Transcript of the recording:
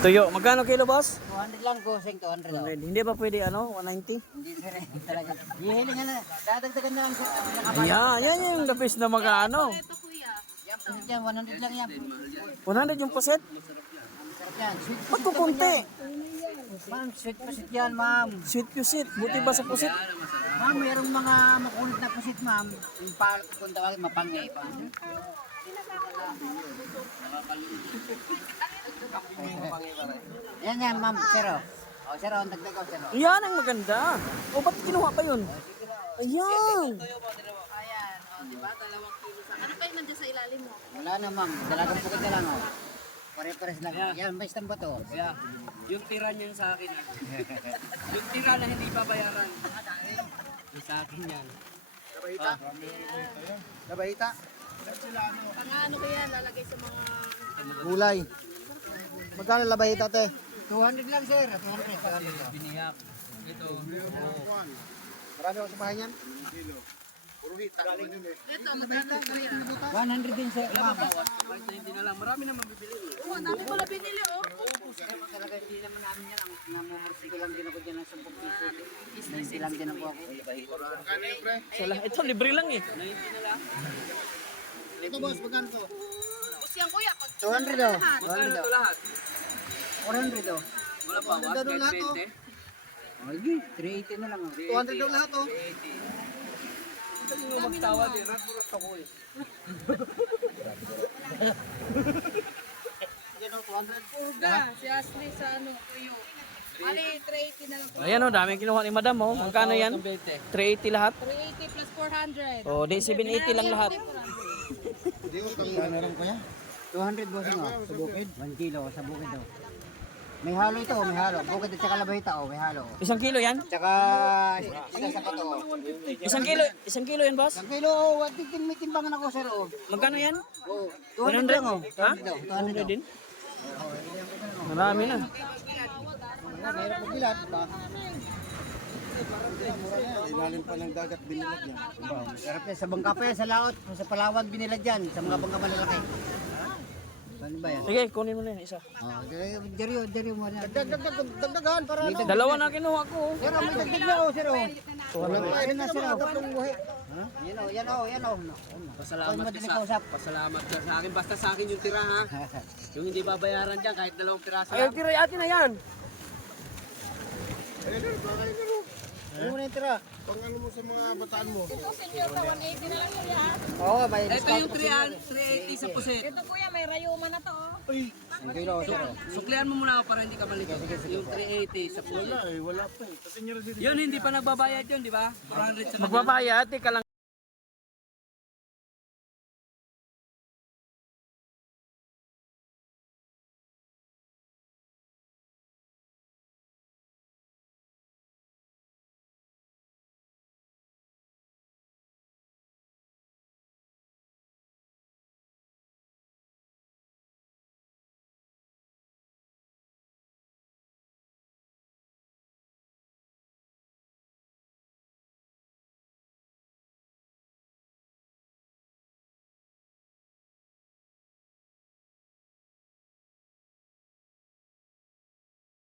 Tuyo, magkano kilo boss? 200 lang, goseng 200 daw. Hindi ba pwede 190? Hindi sir, talaga. Hihiling na, dadagdagan na lang sir. Ayan, yan yung lapis na magkano. Yan, pusit yan, 100 lang yan. 100 yung puset? Sarap yan, sweet Ba't kukunti? ma'am, sweet pusit yan ma'am. Sweet pusit, buti ba sa pusit? Ma'am, mayroong mga makulit na pusit ma'am. Yung palak kung tawagin, mapangay pa. Yan yan ma'am, zero. O, zero, ang dagdag ko, zero. Yan ang maganda. O, ba't kinuha pa yun? Ayan. Ayan, o, diba? 2 kilo sa... Ano pa yung nandiyan sa ilalim mo? Wala na ma'am, dalagang pukit na lang o. Pare-pares lang. Yan, may isang bato. Yeah. Yung tira niyan sa akin. Yung tira na hindi babayaran. Yung sa akin yan. Labahita. Pang ano ko yan, lalagay sa mga... Gulay. Magkano labahita te? 200 lang sir, 200. Biniyak. Ito. Marami ako sa bahay niyan. Ito, magkano ko yan? 100 din sir, ma'am. Hindi na lang. Marami na mabibili. Oo, ang dami pala binili, oh. Talaga hindi naman namin yan. Ang namumursi ko lang din ako dyan ng 10 piso. 90 lang din ako. Ito, libre lang eh. Ito boss, magkano to? Bus yan, kuya. Pag 200 daw. Magkano ito lahat? 400 daw. Wala pa. Magkano daw lahat to? Okay, 380 na lang. 200 daw lahat to. Yung magtawa din. Nagurat ako eh. Yan o, 200. Purga, si Ashley sa ano, tuyo. Mali, 380 na lang po. Ayan o, dami kinuha ni madam o. Magkano yan? 380 lahat? 380 plus 400. O, di 780 lang lahat. Hindi ko, magkano lang ko yan? 200 boss mo, sa bukid. 1 kilo sa bukid daw. May halo ito, may halo. Bukid at saka labahita, may halo. 1 kilo yan? Tsaka isa sa pato. 1 kilo yan boss? 1 kilo, 115 may timbangan ako sir. Magkano yan? Oh, 200 lang oh. Ha? 200 daw, 200 daw. din? Marami na. Mayroon magbilat ba? Ilalim pa ng dagat binilag yan. Sarap yan, sa bangka pa yan, sa laot, sa Palawan binilad yan, sa mga bangka malalaki. Ano ba yan? Sige, kunin mo na yan isa. Oh, Jerry mo na. Dagdagan para ano. Dalawa na kinuha ko. Sir, may dagdag na oh, sir oh. Ayun na sir oh. Yan oh. Pasalamat Madaling ka kausap. Pasalamat ka sa akin. Basta sa akin yung tira ha. Yung hindi babayaran dyan kahit 2 piraso Ay, lang. tira atin na yan. Ano mo na yung tira? Pang ano mo sa mga bataan mo? Ito, senior ka, 180 na lang kuya. Oo, may Ito discount. yung 380 sa puset. Ito kuya, may rayuma na to. Oh. Ang kilo sir oh. Suklihan mo muna ako para hindi ka malito. Yung 380 sa puset. Wala pa eh. Kasi Yun, hindi pa nagbabayad yun, di ba? 400 sa Magbabayad, tika lang.